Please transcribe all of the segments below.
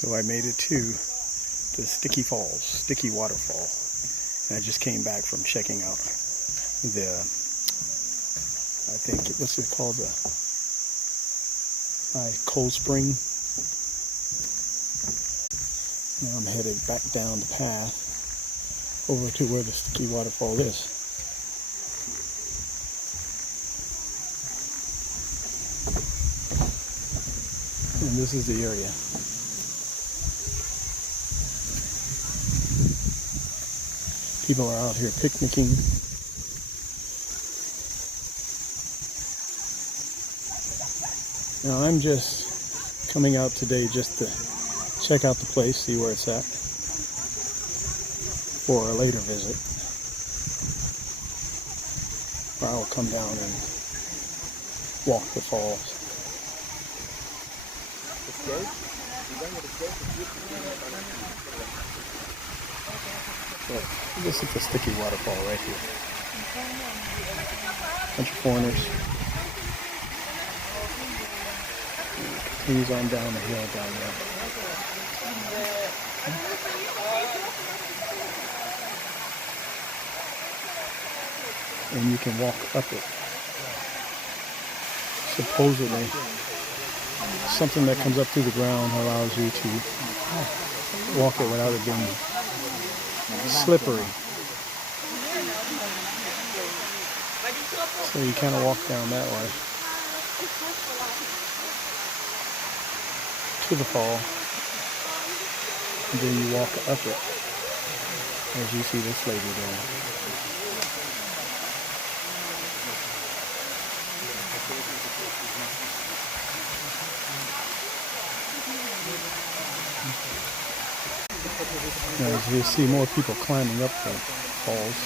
So I made it to the Sticky Falls, Sticky Waterfall. And I just came back from checking out the, I think, what's it called, the cold spring. Now I'm headed back down the path over to where the Sticky Waterfall is. And this is the area. People are out here picnicking. Now I'm just coming out today just to check out the place, see where it's at for a later visit. Where I'll come down and walk the falls. So, this is the Sticky Waterfall right here. Bunch of foreigners. Continues on down the hill down there. And you can walk up it. Supposedly, something that comes up through the ground allows you to walk it without it being slippery. So you kind of walk down that way to the fall, and then you walk up it, as you see this lady doing. Now, as you see more people climbing up the falls.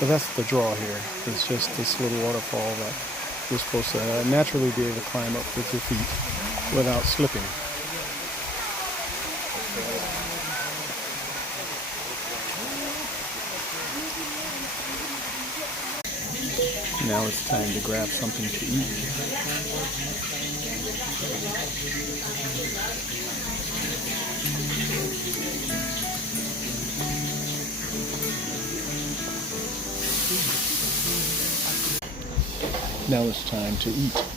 But that's the draw here. It's just this little waterfall that you're supposed to naturally be able to climb up with your feet without slipping. Now it's time to grab something to eat. Now it's time to eat.